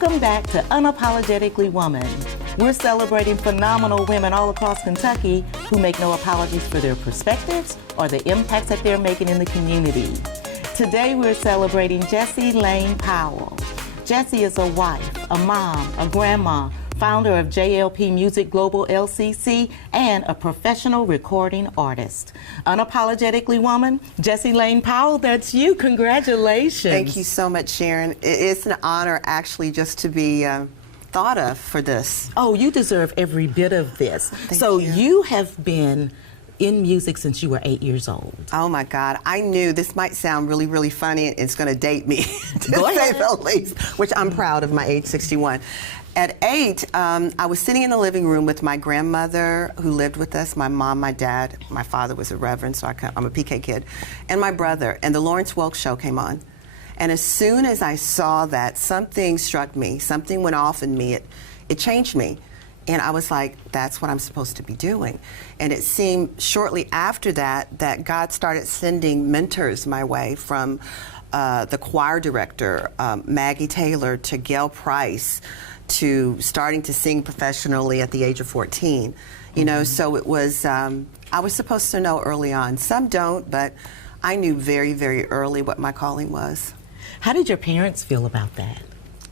Welcome back to Unapologetically Woman. We're celebrating phenomenal women all across Kentucky who make no apologies for their perspectives or the impacts that they're making in the community. Today we're celebrating Jessie Laine Powell. Jessie is a wife, a mom, a grandma, founder of JLP Music Global LCC, and a professional recording artist. Unapologetically Woman, Jessie Laine Powell, that's you. Congratulations. Thank you so much, Sharon. It's an honor, actually, just to be thought of for this. Oh, you deserve every bit of this. Thank so you. You have been in music since you were 8 years old. Oh my God, I knew this might sound really, really funny. It's going to date me, to Go say ahead. the least, which I'm proud of my age 61. At 8, I was sitting in the living room with my grandmother who lived with us, my mom, my dad, my father was a reverend, so I'm a PK kid, and my brother, and the Lawrence Welk show came on. And as soon as I saw that, something struck me, something went off in me, it changed me. And I was like, that's what I'm supposed to be doing. And it seemed shortly after that that God started sending mentors my way, from the choir director, Maggie Taylor, to Gail Price, to starting to sing professionally at the age of 14. You know, so it was, I was supposed to know early on. Some don't, but I knew very, very early what my calling was. How did your parents feel about that?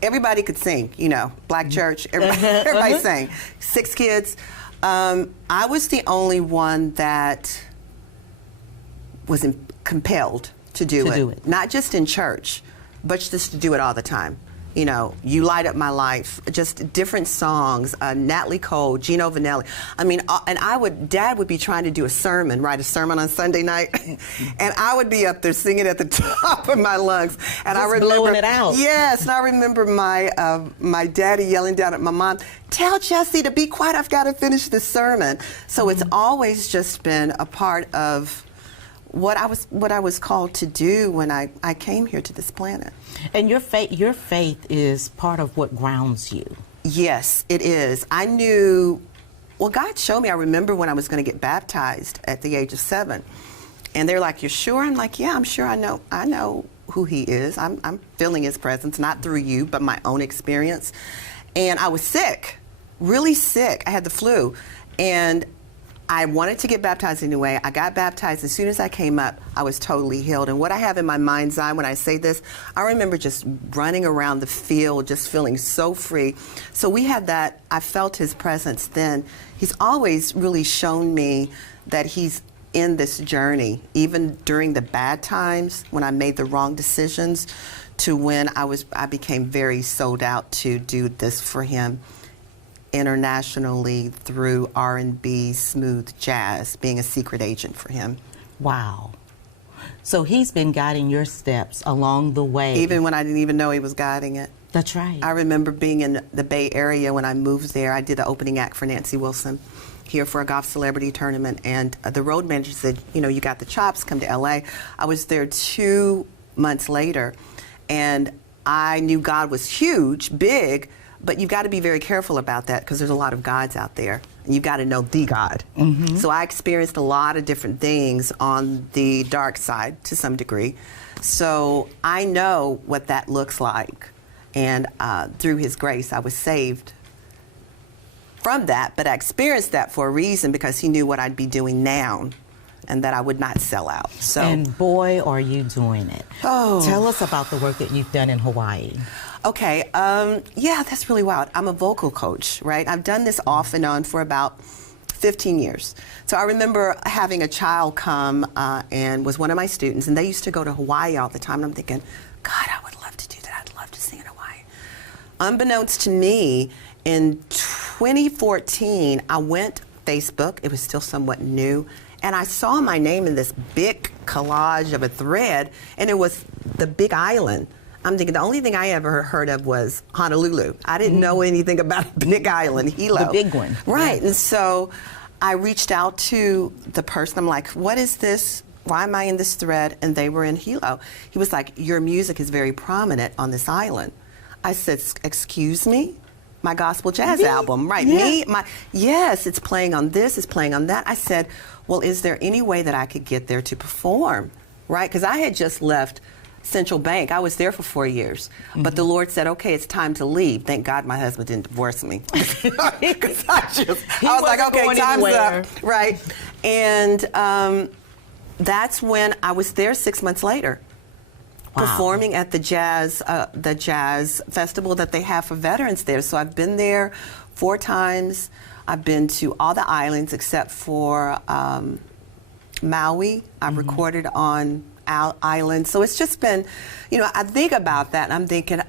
Everybody could sing, you know, black church, everybody sang. 6 kids. I was the only one that was compelled to do it. Not just in church, but just to do it all the time. You know, You Light Up My Life, just different songs, Natalie Cole, Gino Vanelli. I mean, and Dad would be trying to do a sermon, write a sermon on Sunday night, and I would be up there singing at the top of my lungs. And just I remember blowing it out. Yes, and I remember my daddy yelling down at my mom, "Tell Jessie to be quiet, I've got to finish this sermon." So it's always just been a part of what I was called to do when I came here to this planet. And your faith is part of what grounds you. Yes, it is. I knew, well, God showed me. I remember when I was going to get baptized at the age of 7. And they're like, "You're sure?" I'm like, "Yeah, I'm sure. I know who he is. I'm feeling his presence, not through you, but my own experience." And I was sick, really sick. I had the flu. And I wanted to get baptized anyway. I got baptized. As soon as I came up, I was totally healed. And what I have in my mind's eye when I say this, I remember just running around the field, just feeling so free. So we had that. I felt his presence then. He's always really shown me that he's in this journey, even during the bad times when I made the wrong decisions, to when I became very sold out to do this for him internationally through R&B, smooth jazz, being a secret agent for him. Wow. So he's been guiding your steps along the way. Even when I didn't even know he was guiding it. That's right. I remember being in the Bay Area when I moved there. I did the opening act for Nancy Wilson here for a golf celebrity tournament, and the road manager said, "You know, you got the chops, come to LA." I was there 2 months later, and I knew God was huge, big, but you've got to be very careful about that because there's a lot of gods out there, and you've got to know the God. So I experienced a lot of different things on the dark side to some degree. So I know what that looks like, and through His grace, I was saved from that, but I experienced that for a reason, because He knew what I'd be doing now, and that I would not sell out. So, and boy, are you doing it. Oh. Tell us about the work that you've done in Hawaii. Okay, yeah, that's really wild. I'm a vocal coach, right? I've done this off and on for about 15 years. So I remember having a child come and was one of my students, and they used to go to Hawaii all the time, and I'm thinking, God, I would love to do that. I'd love to sing in Hawaii. Unbeknownst to me, in 2014, I went Facebook. It was still somewhat new. And I saw my name in this big collage of a thread, and it was the Big Island. I'm thinking the only thing I ever heard of was Honolulu. I didn't know anything about Big Island, Hilo. The big one. Right, and so I reached out to the person. I'm like, what is this? Why am I in this thread? And they were in Hilo. He was like, your music is very prominent on this island. I said, excuse me? My gospel jazz album, right? Yeah. Yes, it's playing on this, it's playing on that. I said, well, is there any way that I could get there to perform, right? Because I had just left Central Bank. I was there for 4 years. But the Lord said, okay, it's time to leave. Thank God my husband didn't divorce me. Because I was like, okay, time's up. Right. And that's when I was there 6 months later. Wow. Performing at the jazz festival that they have for veterans there. So I've been there 4 times. I've been to all the islands except for Maui. I've recorded on island. So it's just been, I think about that and I'm thinking,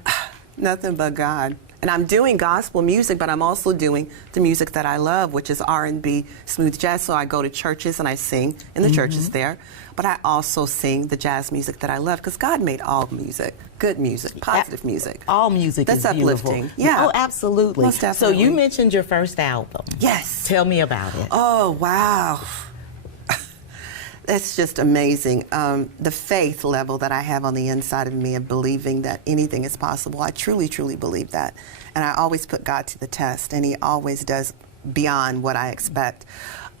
nothing but God. And I'm doing gospel music, but I'm also doing the music that I love, which is R&B, smooth jazz. So I go to churches and I sing in the churches there. But I also sing the jazz music that I love because God made all music, good music, positive music. All music That's is uplifting. Beautiful. Yeah. Oh, absolutely. Most definitely. So you mentioned your first album. Yes. Tell me about it. Oh, wow. That's just amazing. The faith level that I have on the inside of me of believing that anything is possible. I truly, truly believe that. And I always put God to the test, and he always does beyond what I expect.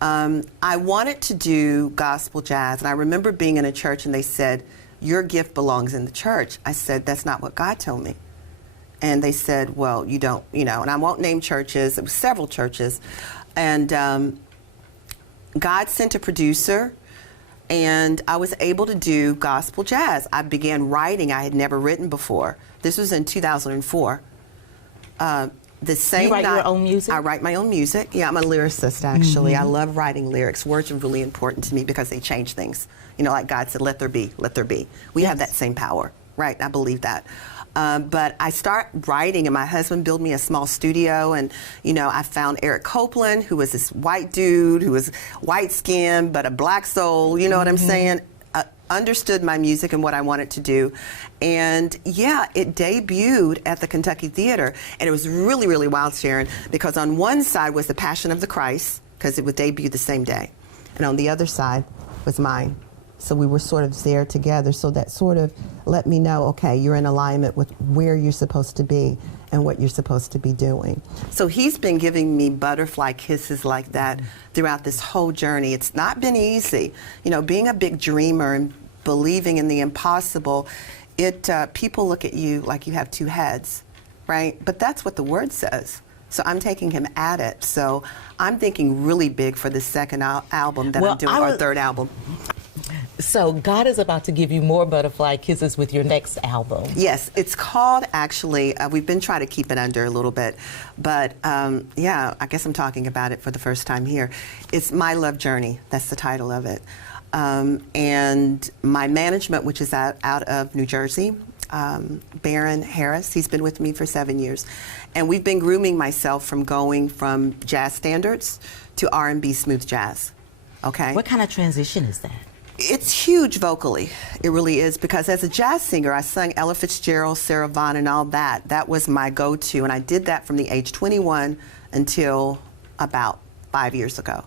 I wanted to do gospel jazz, and I remember being in a church and they said, your gift belongs in the church. I said, that's not what God told me. And they said, well, you don't, and I won't name churches. It was several churches. And God sent a producer, and I was able to do gospel jazz. I began writing. I had never written before. This was in 2004. The same you write night, your own music? I write my own music. Yeah, I'm a lyricist, actually. I love writing lyrics. Words are really important to me because they change things. Like God said, let there be, let there be. We have that same power, right? I believe that. But I start writing, and my husband built me a small studio, and I found Eric Copeland, who was this white dude who was white skinned but a black soul. You know what I'm saying? Understood my music and what I wanted to do, and yeah, it debuted at the Kentucky Theater, and it was really, really wild, Sharon, because on one side was The Passion of the Christ, because it would debut the same day, and on the other side was mine. So we were sort of there together. So that sort of let me know, okay, you're in alignment with where you're supposed to be and what you're supposed to be doing. So he's been giving me butterfly kisses like that throughout this whole journey. It's not been easy. Being a big dreamer and believing in the impossible, people look at you like you have 2 heads, right? But that's what the word says. So I'm taking him at it. So I'm thinking really big for the second album that I'm doing, our third album. So God is about to give you more butterfly kisses with your next album. Yes, it's called, actually, we've been trying to keep it under a little bit, but yeah, I guess I'm talking about it for the first time here. It's My Love Journey. That's the title of it. And my management, which is out of New Jersey, Baron Harris, he's been with me for 7 years. And we've been grooming myself from going from jazz standards to R&B smooth jazz. Okay? What kind of transition is that? It's huge vocally. It really is, because as a jazz singer, I sung Ella Fitzgerald, Sarah Vaughan, and all that. That was my go-to, and I did that from the age 21 until about 5 years ago.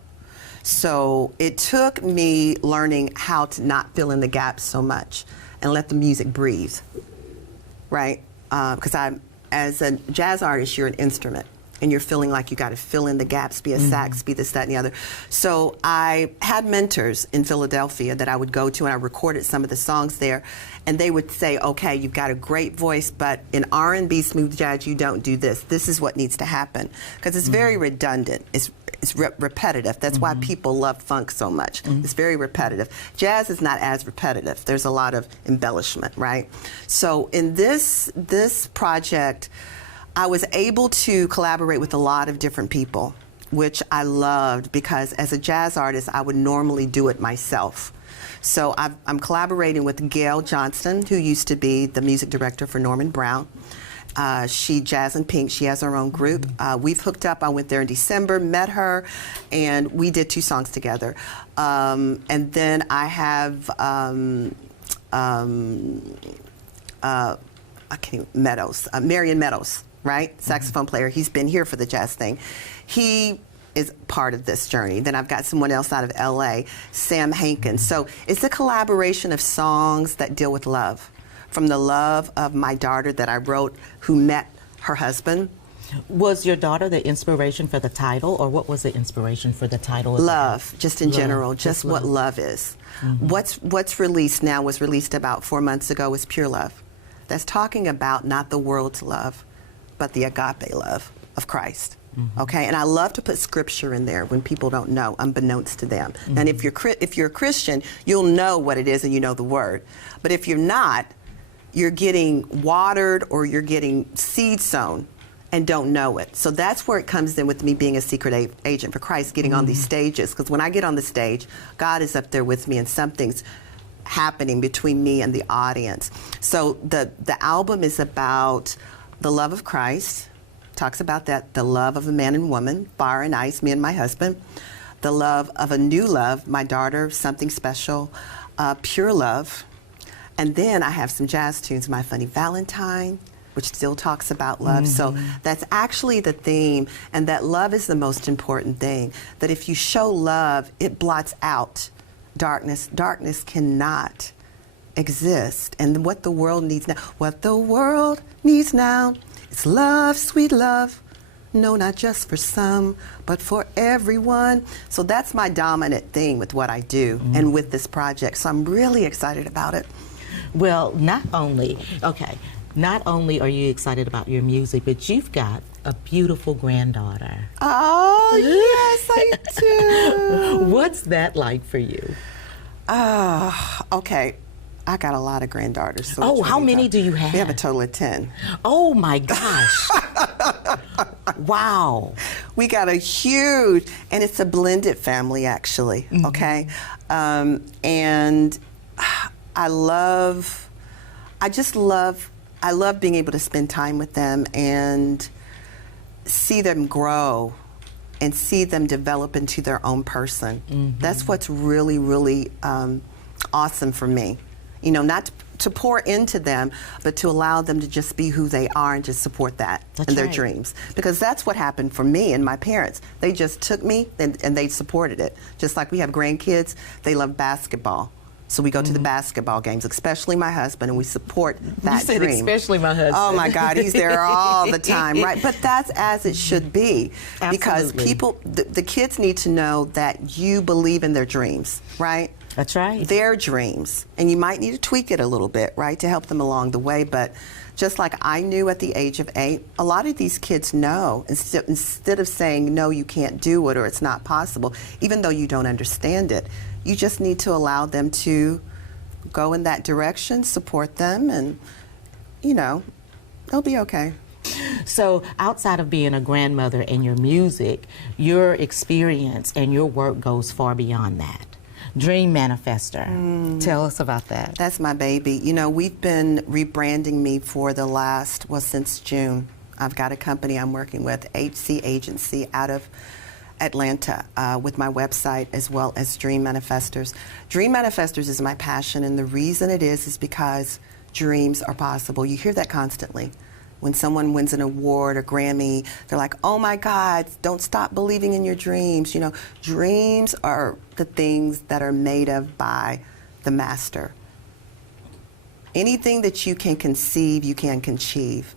So it took me learning how to not fill in the gaps so much and let the music breathe, right? Because as a jazz artist, you're an instrument, and you're feeling like you got to fill in the gaps, be a sax, be this, that, and the other. So I had mentors in Philadelphia that I would go to, and I recorded some of the songs there, and they would say, okay, you've got a great voice, but in R&B smooth jazz, you don't do this. This is what needs to happen, because it's very redundant. It's repetitive. That's why people love funk so much. It's very repetitive. Jazz is not as repetitive. There's a lot of embellishment, right? So in this project, I was able to collaborate with a lot of different people, which I loved, because as a jazz artist, I would normally do it myself. So I'm collaborating with Gail Johnston, who used to be the music director for Norman Brown. She Jazz and Pink, she has her own group. We've hooked up. I went there in December, met her, and we did 2 songs together. And then I have Marion Meadows, right? Saxophone player. He's been here for the jazz thing. He is part of this journey. Then I've got someone else out of LA, Sam Hankins. So it's a collaboration of songs that deal with love. From the love of my daughter that I wrote, who met her husband, Was your daughter the inspiration for the title, or what was the inspiration for the title? Love, just in general, just what love. love is. What's released now, was released about 4 months ago, is Pure Love. That's talking about not the world's love, but the agape love of Christ. Okay, and I love to put scripture in there when people don't know, unbeknownst to them. And if you're a Christian, you'll know what it is and you know the word. But if you're not, you're getting watered or you're getting seed sown and don't know it. So that's where it comes in with me being a secret agent for Christ, getting on these stages. Because when I get on the stage, God is up there with me and something's happening between me and the audience. So the album is about the love of Christ. Talks about that, the love of a man and woman, fire and ice, me and my husband. The love of a new love, my daughter, something special, pure love. And then I have some jazz tunes, My Funny Valentine, which still talks about love. So that's actually the theme, and that love is the most important thing. That if you show love, it blots out darkness. Darkness cannot exist. And what the world needs now, it's love, sweet love. No, not just for some, but for everyone. So that's my dominant thing with what I do and with this project. So I'm really excited about it. Well, not only are you excited about your music, but you've got a beautiful granddaughter. Oh, yes, I do. What's that like for you? Okay. I got a lot of granddaughters. So how many do you have? We have a total of 10. Oh, my gosh. Wow. We got a huge, and it's a blended family, actually, okay? And I love being able to spend time with them and see them grow and see them develop into their own person. That's what's really, really awesome for me. You know, not to pour into them, but to allow them to just be who they are and just support that in their dreams. Because that's what happened for me and my parents. They just took me and they supported it. Just like we have grandkids, they love basketball. So we go to the basketball games, especially my husband, and we support that You said dream. especially my husband. Oh my God, he's there all the time, right? But that's as it should be. Absolutely. Because people, the kids need to know that you believe in their dreams, right? That's right. Their dreams. And you might need to tweak it a little bit, right, to help them along the way. But just like I knew at the age of 8, a lot of these kids know. Instead of saying, no, you can't do it or it's not possible, even though you don't understand it, you just need to allow them to go in that direction, support them, and, you know, they'll be okay. So outside of being a grandmother and your music, your experience and your work goes far beyond that. Dream Manifester. Tell us about that. That's my baby. You know, we've been rebranding me for the last, since June. I've got a company I'm working with, HC Agency, out of Atlanta, with my website as well as Dream Manifestors. Dream Manifestors is my passion, and the reason it is because dreams are possible. You hear that constantly. When someone wins an award or Grammy, they're like, oh my God, don't stop believing in your dreams. You know, dreams are the things that are made of by the master. Anything that you can conceive, you can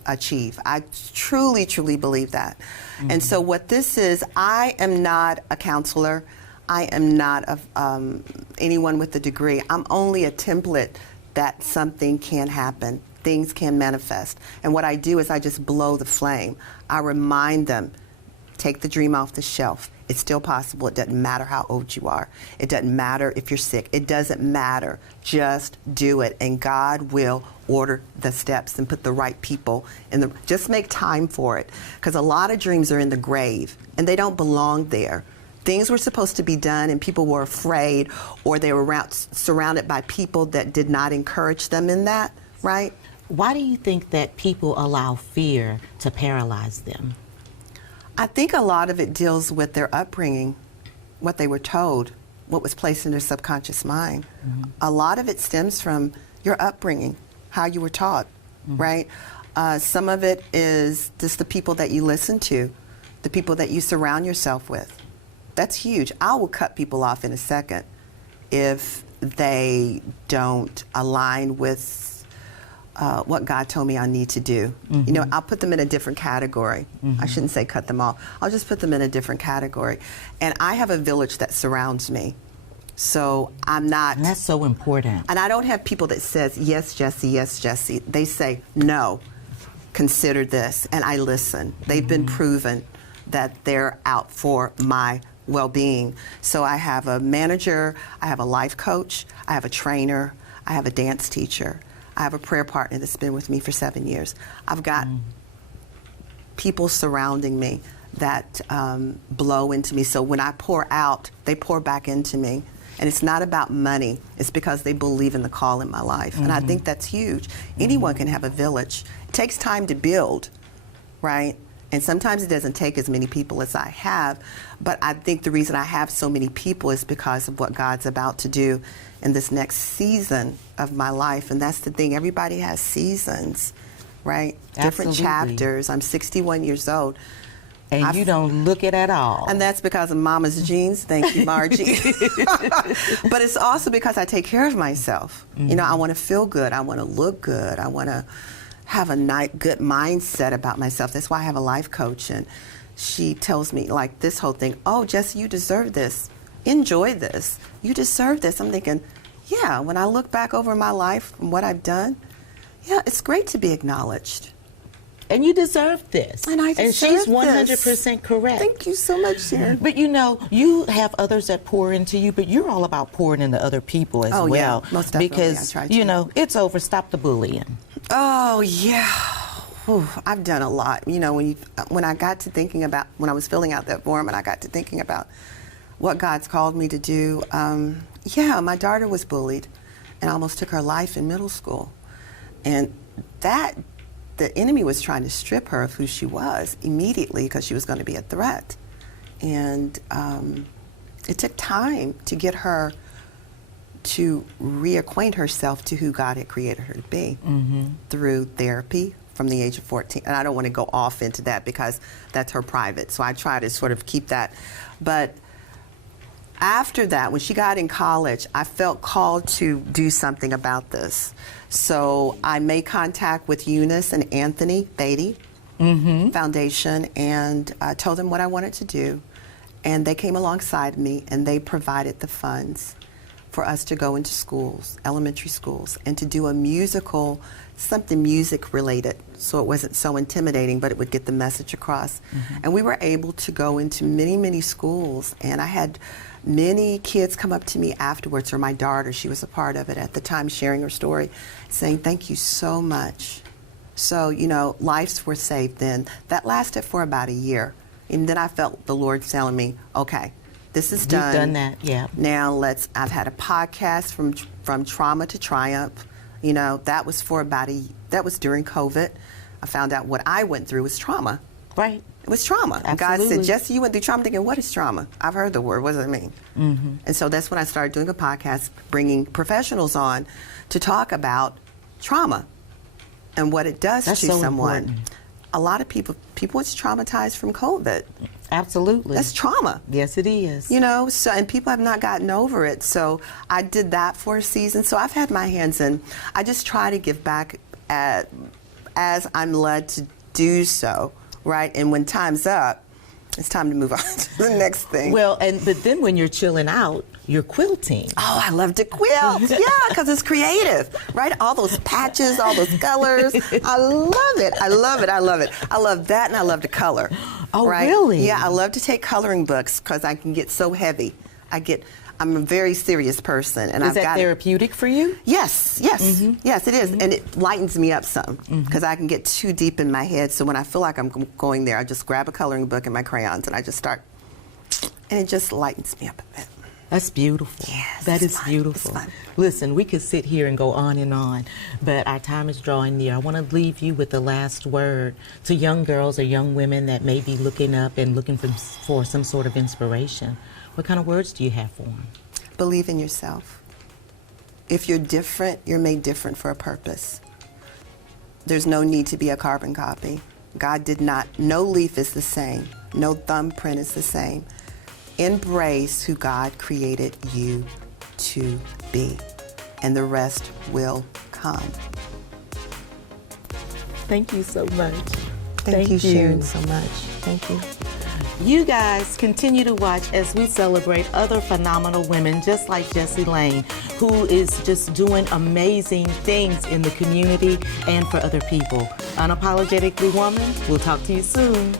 achieve. I truly, truly believe that. And so what this is, I am not a counselor. I am not anyone with a degree. I'm only a template that something can happen. Things can manifest. And what I do is I just blow the flame. I remind them, take the dream off the shelf. It's still possible. It doesn't matter how old you are. It doesn't matter if you're sick. It doesn't matter. Just do it. And God will order the steps and put the right people in the, just make time for it. Because a lot of dreams are in the grave and they don't belong there. Things were supposed to be done and people were afraid, or they were surrounded by people that did not encourage them in that, right? Why do you think that people allow fear to paralyze them? I think a lot of it deals with their upbringing, what they were told, what was placed in their subconscious mind. A lot of it stems from your upbringing, how you were taught, right? Some of it is just the people that you listen to, the people that you surround yourself with. That's huge. I will cut people off in a second if they don't align with what God told me I need to do. You know, I'll put them in a different category. I shouldn't say cut them off. I'll just put them in a different category. And I have a village that surrounds me. So I'm not... And that's so important. And I don't have people that says, yes, Jessie, yes, Jessie. They say, no, consider this. And I listen. They've been proven that they're out for my well-being. So I have a manager, I have a life coach, I have a trainer, I have a dance teacher, I have a prayer partner that's been with me for 7 years. I've got people surrounding me that blow into me. So when I pour out, they pour back into me. And it's not about money. It's because they believe in the call in my life. And I think that's huge. Anyone can have a village. It takes time to build, right? And sometimes it doesn't take as many people as I have. But I think the reason I have so many people is because of what God's about to do in this next season of my life. And that's the thing. Everybody has seasons, right? Different chapters. I'm 61 years old. And you don't look it at all. And that's because of Mama's genes. Thank you, Margie. But it's also because I take care of myself. You know, I want to feel good. I want to look good. I want to have a good mindset about myself. That's why I have a life coach. And she tells me, like, this whole thing, oh, Jessie, you deserve this. Enjoy this. You deserve this. I'm thinking, yeah, when I look back over my life and what I've done, yeah, it's great to be acknowledged. And you deserve this. And I deserve And she's this. 100% correct. Thank you so much, Sharon. But you know, you have others that pour into you, but you're all about pouring into other people as well. Yeah, most definitely. Because, I try to. you know, it's over. Stop the bullying. Oh, yeah. Whew, I've done a lot. You know, when I got to thinking about, when I was filling out that form and I got to thinking about what God's called me to do, yeah, my daughter was bullied and almost took her life in middle school. And the enemy was trying to strip her of who she was immediately because she was going to be a threat. And it took time to get her to reacquaint herself to who God had created her to be through therapy from the age of 14. And I don't want to go off into that because that's her private. So I try to sort of keep that. But after that, when she got in college, I felt called to do something about this. So I made contact with Eunice and Anthony Beatty Foundation and told them what I wanted to do. And they came alongside me and they provided the funds for us to go into schools, elementary schools, and to do a musical, something music related, so it wasn't so intimidating, but it would get the message across. And we were able to go into many, many schools, and I had many kids come up to me afterwards, or my daughter, she was a part of it at the time, sharing her story, saying, thank you so much. So, you know, lives were saved then. That lasted for about a year. And then I felt the Lord telling me, okay, this is done. You've done that, yeah. Now I've had a podcast from Trauma to Triumph. You know, that was for that was during COVID. I found out what I went through was trauma. Right. It was trauma. And God said, Jessie, you went through trauma. I'm thinking, what is trauma? I've heard the word. What does it mean? And so that's when I started doing a podcast, bringing professionals on to talk about trauma and what it does to someone. Important. A lot of people was traumatized from COVID. Absolutely. That's trauma. Yes, it is. You know, so, and people have not gotten over it. So I did that for a season. So I've had my hands in. I just try to give back as I'm led to do so, right? And when time's up, it's time to move on to the next thing. Well, but then when you're chilling out, you're quilting. Oh, I love to quilt. Yeah, because it's creative, right? All those patches, all those colors. I love it. I love it. I love it. I love that, and I love to color. Oh, right? really? Yeah, I love to take coloring books because I can get so heavy. I'm a very serious person, and Is that therapeutic for you? Yes, yes, yes, it is, and it lightens me up some because I can get too deep in my head. So when I feel like I'm going there, I just grab a coloring book and my crayons, and I just start, and it just lightens me up a bit. That's beautiful. Yes, that is fun. beautiful. It's fun. Listen, we could sit here and go on, but our time is drawing near. I want to leave you with the last word to young girls or young women that may be looking up and looking for some sort of inspiration. What kind of words do you have for them? Believe in yourself. If you're different, you're made different for a purpose. There's no need to be a carbon copy. God did not, no leaf is the same. No thumbprint is the same. Embrace who God created you to be, and the rest will come. Thank you so much. Thank you, Sharon, so much. Thank you. You guys continue to watch as we celebrate other phenomenal women just like Jessie Laine, who is just doing amazing things in the community and for other people. Unapologetically Woman, we'll talk to you soon.